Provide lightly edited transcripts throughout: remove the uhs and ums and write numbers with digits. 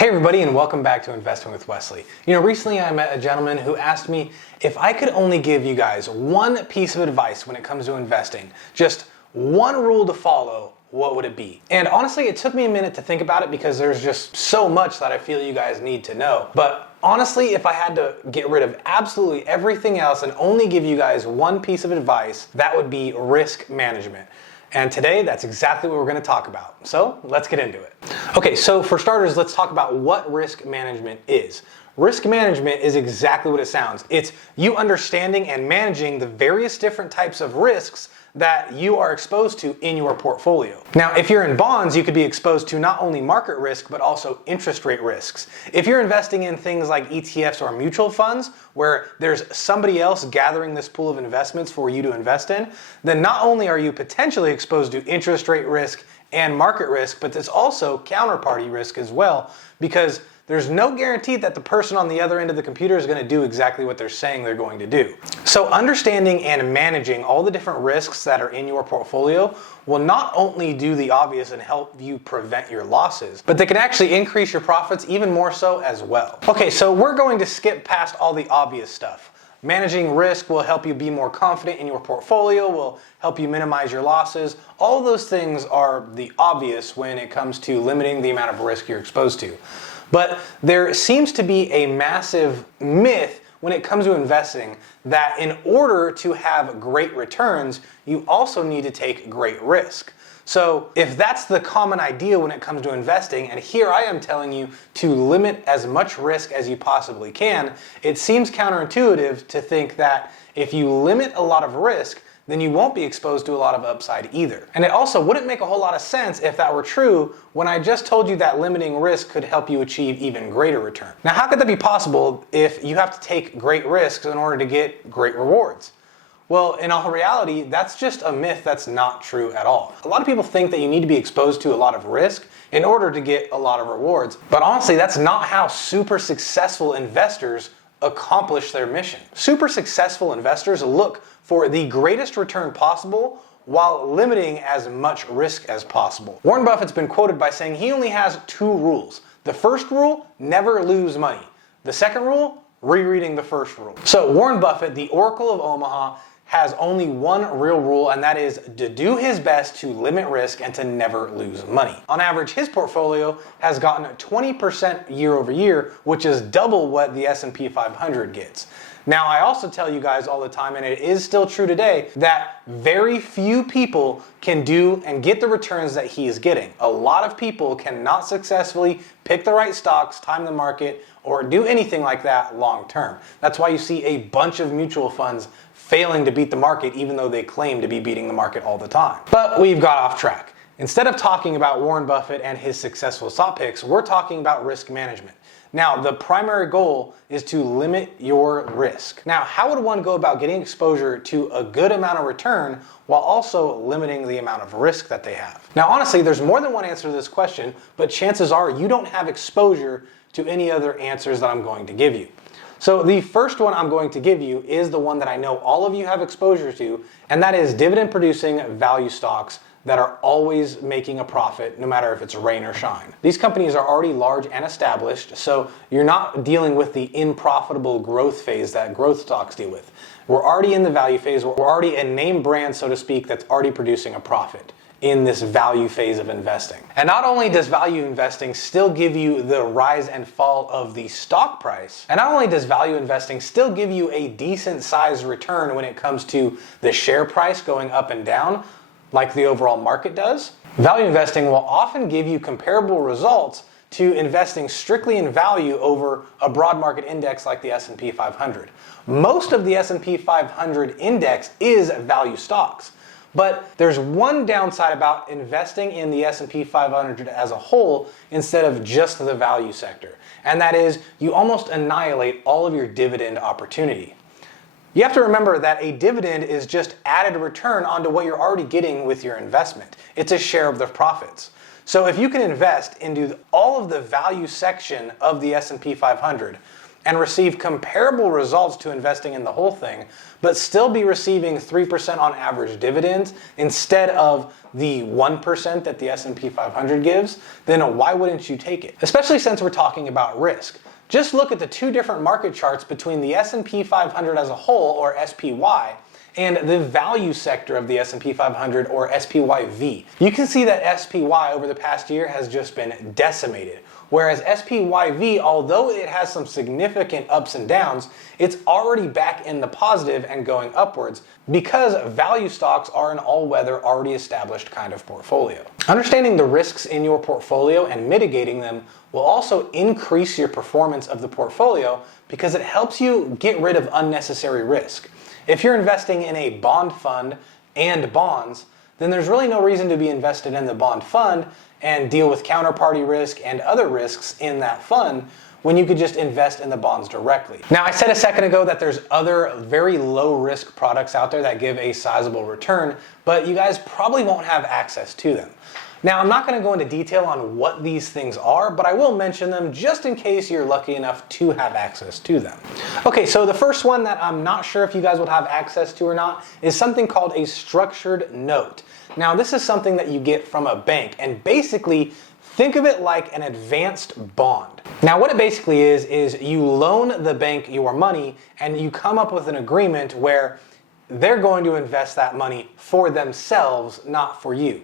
Hey everybody, and welcome back to Investing with Wesley. Recently I met a gentleman who asked me if I could only give you guys one piece of advice when it comes to investing, just one rule to follow, what would it be? And honestly, it took me a minute to think about it because there's just so much that I feel you guys need to know. But honestly, if I had to get rid of absolutely everything else and only give you guys one piece of advice, that would be risk management. And today, that's exactly what we're going to talk about. So let's get into it. Okay, so for starters, let's talk about what risk management is. Risk management is exactly what it sounds. It's you understanding and managing the various different types of risks that you are exposed to in your portfolio. Now, if you're in bonds, you could be exposed to not only market risk, but also interest rate risks. If you're investing in things like ETFs or mutual funds, where there's somebody else gathering this pool of investments for you to invest in, then not only are you potentially exposed to interest rate risk and market risk, but there's also counterparty risk as well, because there's no guarantee that the person on the other end of the computer is going to do exactly what they're saying they're going to do. So understanding and managing all the different risks that are in your portfolio will not only do the obvious and help you prevent your losses, but they can actually increase your profits even more so as well. Okay, so we're going to skip past all the obvious stuff. Managing risk will help you be more confident in your portfolio, will help you minimize your losses. All of those things are the obvious when it comes to limiting the amount of risk you're exposed to. But there seems to be a massive myth when it comes to investing that in order to have great returns, you also need to take great risk. So if that's the common idea when it comes to investing, and here I am telling you to limit as much risk as you possibly can, it seems counterintuitive to think that if you limit a lot of risk, then you won't be exposed to a lot of upside either. And it also wouldn't make a whole lot of sense if that were true when I just told you that limiting risk could help you achieve even greater return. Now, how could that be possible if you have to take great risks in order to get great rewards? Well, in all reality, that's just a myth that's not true at all. A lot of people think that you need to be exposed to a lot of risk in order to get a lot of rewards. But honestly, that's not how super successful investors accomplish their mission. Super successful investors look for the greatest return possible while limiting as much risk as possible. Warren Buffett's been quoted by saying he only has two rules. The first rule, never lose money. The second rule, rereading the first rule. So Warren Buffett, the Oracle of Omaha, has only one real rule, and that is to do his best to limit risk and to never lose money. On average, his portfolio has gotten 20% year over year, which is double what the S&P 500 gets. Now, I also tell you guys all the time, and it is still true today, that very few people can do and get the returns that he is getting. A lot of people cannot successfully pick the right stocks, time the market, or do anything like that long term. That's why you see a bunch of mutual funds failing to beat the market even though they claim to be beating the market all the time. But we've got off track. Instead of talking about Warren Buffett and his successful stock picks, we're talking about risk management. Now, the primary goal is to limit your risk. Now, how would one go about getting exposure to a good amount of return while also limiting the amount of risk that they have? Now, honestly, there's more than one answer to this question, but chances are you don't have exposure to any other answers that I'm going to give you. So the first one I'm going to give you is the one that I know all of you have exposure to, and that is dividend producing value stocks that are always making a profit no matter if it's rain or shine. These companies are already large and established, so you're not dealing with the unprofitable growth phase that growth stocks deal with. We're already in the value phase. We're already a name brand, so to speak, that's already producing a profit in this value phase of investing. And not only does value investing still give you the rise and fall of the stock price, and not only does value investing still give you a decent sized return when it comes to the share price going up and down, like the overall market does, value investing will often give you comparable results to investing strictly in value over a broad market index like the S&P 500. Most of the S&P 500 index is value stocks. But there's one downside about investing in the S&P 500 as a whole instead of just the value sector, and that is you almost annihilate all of your dividend opportunity. You have to remember that a dividend is just added return onto what you're already getting with your investment. It's a share of the profits. So if you can invest into all of the value section of the S&P 500, and receive comparable results to investing in the whole thing, but still be receiving 3% on average dividends instead of the 1% that the S&P 500 gives, then why wouldn't you take it? Especially since we're talking about risk. Just look at the two different market charts between the S&P 500 as a whole, or SPY, and the value sector of the S&P 500, or SPYV. You can see that SPY over the past year has just been decimated. Whereas SPYV, although it has some significant ups and downs, it's already back in the positive and going upwards because value stocks are an all-weather, already established kind of portfolio. Understanding the risks in your portfolio and mitigating them will also increase your performance of the portfolio because it helps you get rid of unnecessary risk. If you're investing in a bond fund and bonds, then there's really no reason to be invested in the bond fund and deal with counterparty risk and other risks in that fund when you could just invest in the bonds directly. Now, I said a second ago that there's other very low risk products out there that give a sizable return, but you guys probably won't have access to them. Now, I'm not going to go into detail on what these things are, but I will mention them just in case you're lucky enough to have access to them. Okay, so the first one that I'm not sure if you guys would have access to or not is something called a structured note. Now, this is something that you get from a bank, and basically think of it like an advanced bond. Now, what it basically is you loan the bank your money and you come up with an agreement where they're going to invest that money for themselves, not for you.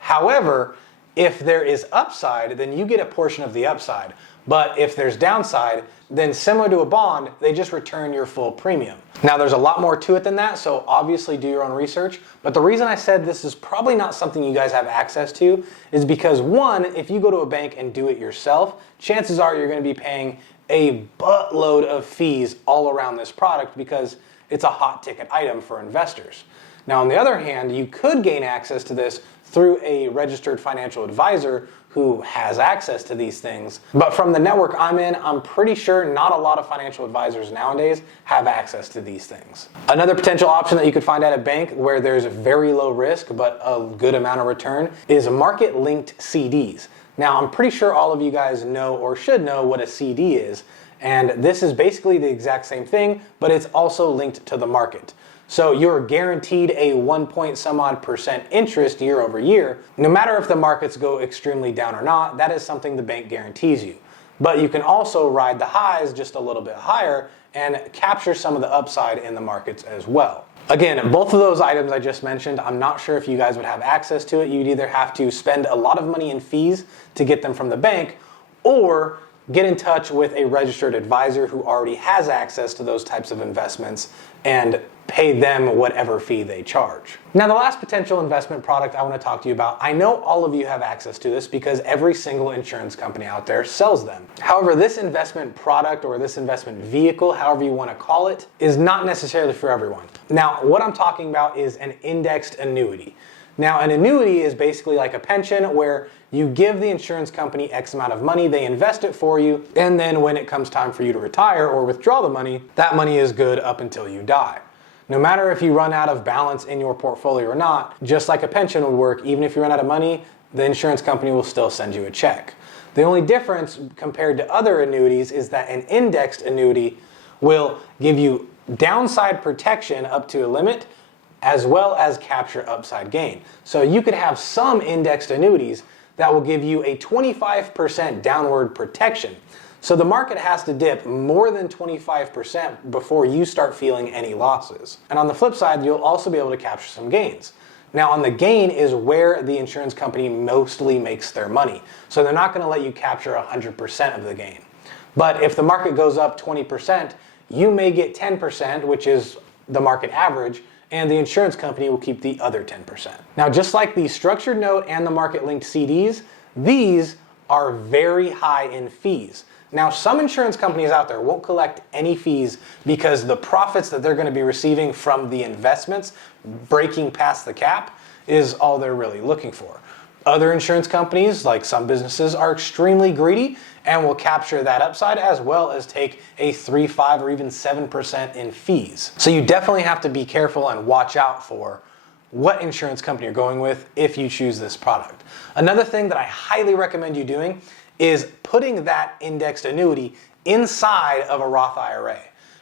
However, if there is upside, then you get a portion of the upside. But if there's downside, then similar to a bond, they just return your full premium. Now, there's a lot more to it than that, so obviously do your own research. But the reason I said this is probably not something you guys have access to is because, one, if you go to a bank and do it yourself, chances are you're going to be paying a buttload of fees all around this product because it's a hot ticket item for investors. Now, on the other hand, you could gain access to this through a registered financial advisor who has access to these things. But from the network I'm in, I'm pretty sure not a lot of financial advisors nowadays have access to these things. Another potential option that you could find at a bank where there's very low risk but a good amount of return is market-linked CDs. Now, I'm pretty sure all of you guys know or should know what a CD is, and this is basically the exact same thing, but it's also linked to the market. So you're guaranteed a 1-point-some-odd% interest year over year. No matter if the markets go extremely down or not, that is something the bank guarantees you. But you can also ride the highs just a little bit higher and capture some of the upside in the markets as well. Again, both of those items I just mentioned, I'm not sure if you guys would have access to it. You'd either have to spend a lot of money in fees to get them from the bank, or get in touch with a registered advisor who already has access to those types of investments and pay them whatever fee they charge. Now, the last potential investment product I want to talk to you about, I know all of you have access to this because every single insurance company out there sells them. However, this investment product or this investment vehicle, however you want to call it, is not necessarily for everyone. Now, what I'm talking about is an indexed annuity. Now, an annuity is basically like a pension where you give the insurance company X amount of money, they invest it for you, and then when it comes time for you to retire or withdraw the money, that money is good up until you die. No matter if you run out of balance in your portfolio or not, just like a pension would work, even if you run out of money, the insurance company will still send you a check. The only difference compared to other annuities is that an indexed annuity will give you downside protection up to a limit, as well as capture upside gain. So you could have some indexed annuities that will give you a 25% downward protection. So the market has to dip more than 25% before you start feeling any losses. And on the flip side, you'll also be able to capture some gains. Now, on the gain is where the insurance company mostly makes their money. So they're not going to let you capture 100% of the gain. But if the market goes up 20%, you may get 10%, which is the market average, and the insurance company will keep the other 10%. Now, just like the structured note and the market-linked CDs, these are very high in fees. Now, some insurance companies out there won't collect any fees because the profits that they're going to be receiving from the investments breaking past the cap is all they're really looking for. Other insurance companies, like some businesses, are extremely greedy and will capture that upside as well as take a 3, 5, or even 7% in fees. So you definitely have to be careful and watch out for what insurance company you're going with if you choose this product. Another thing that I highly recommend you doing is putting that indexed annuity inside of a Roth IRA.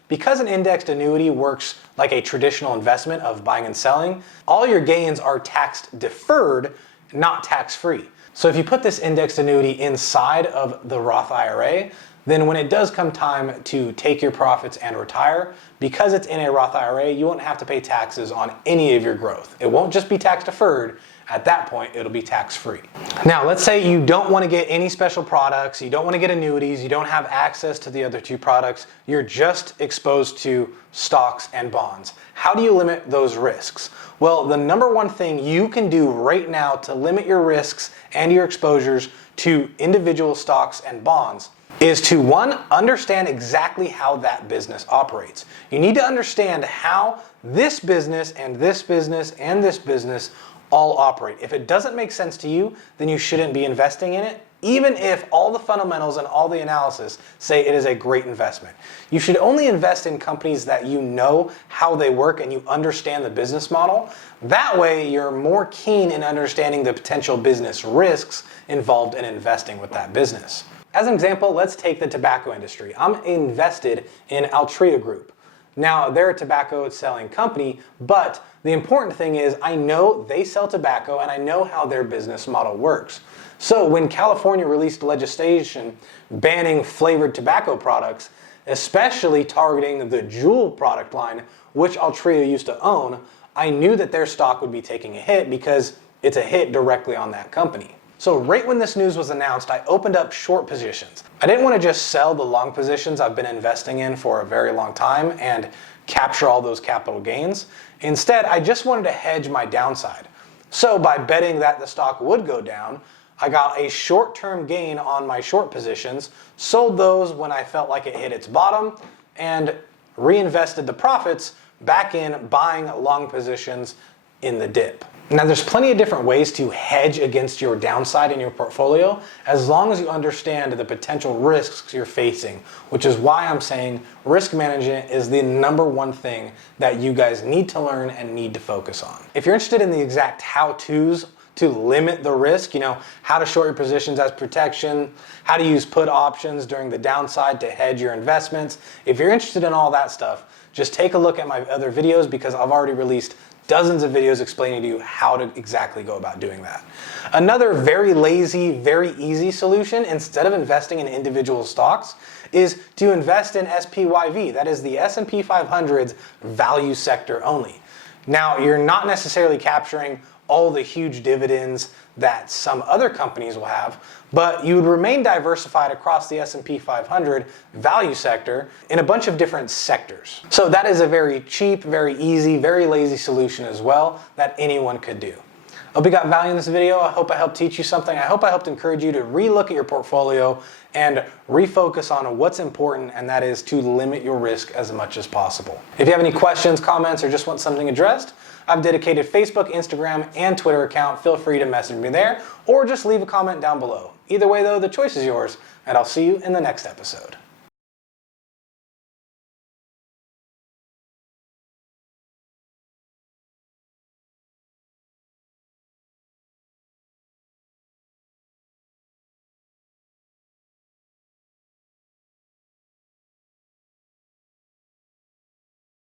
Because an indexed annuity works like a traditional investment of buying and selling, all your gains are taxed deferred, not tax-free. So if you put this indexed annuity inside of the Roth IRA, then when it does come time to take your profits and retire, because it's in a Roth IRA, you won't have to pay taxes on any of your growth. It won't just be tax deferred. At that point, it'll be tax-free. Now, let's say you don't want to get any special products, you don't want to get annuities, you don't have access to the other two products, you're just exposed to stocks and bonds. How do you limit those risks? Well, the number one thing you can do right now to limit your risks and your exposures to individual stocks and bonds is to, one, understand exactly how that business operates. You need to understand how this business and this business and this business all operate. If it doesn't make sense to you, then you shouldn't be investing in it, even if all the fundamentals and all the analysis say it is a great investment. You should only invest in companies that you know how they work and you understand the business model. That way, you're more keen in understanding the potential business risks involved in investing with that business. As an example, let's take the tobacco industry. I'm invested in Altria Group. Now, they're a tobacco selling company, but the important thing is I know they sell tobacco and I know how their business model works. So when California released legislation banning flavored tobacco products, especially targeting the Juul product line, which Altria used to own, I knew that their stock would be taking a hit because it's a hit directly on that company. So right when this news was announced, I opened up short positions. I didn't want to just sell the long positions I've been investing in for a very long time and capture all those capital gains. Instead, I just wanted to hedge my downside. So by betting that the stock would go down, I got a short-term gain on my short positions, sold those when I felt like it hit its bottom, and reinvested the profits back in buying long positions in the dip. Now, there's plenty of different ways to hedge against your downside in your portfolio as long as you understand the potential risks you're facing, which is why I'm saying risk management is the number one thing that you guys need to learn and need to focus on. If you're interested in the exact how-tos to limit the risk, how to short your positions as protection, how to use put options during the downside to hedge your investments, if you're interested in all that stuff, just take a look at my other videos because I've already released dozens of videos explaining to you how to exactly go about doing that. Another very lazy, very easy solution, instead of investing in individual stocks, is to invest in SPYV. That is the S&P 500's value sector only. Now, you're not necessarily capturing all the huge dividends that some other companies will have, but you would remain diversified across the S&P 500 value sector in a bunch of different sectors. So that is a very cheap, very easy, very lazy solution as well that anyone could do. I hope you got value in this video. I hope I helped teach you something. I hope I helped encourage you to relook at your portfolio and refocus on what's important, and that is to limit your risk as much as possible. If you have any questions, comments, or just want something addressed, I've dedicated Facebook, Instagram, and Twitter account. Feel free to message me there or just leave a comment down below. Either way though, the choice is yours, and I'll see you in the next episode.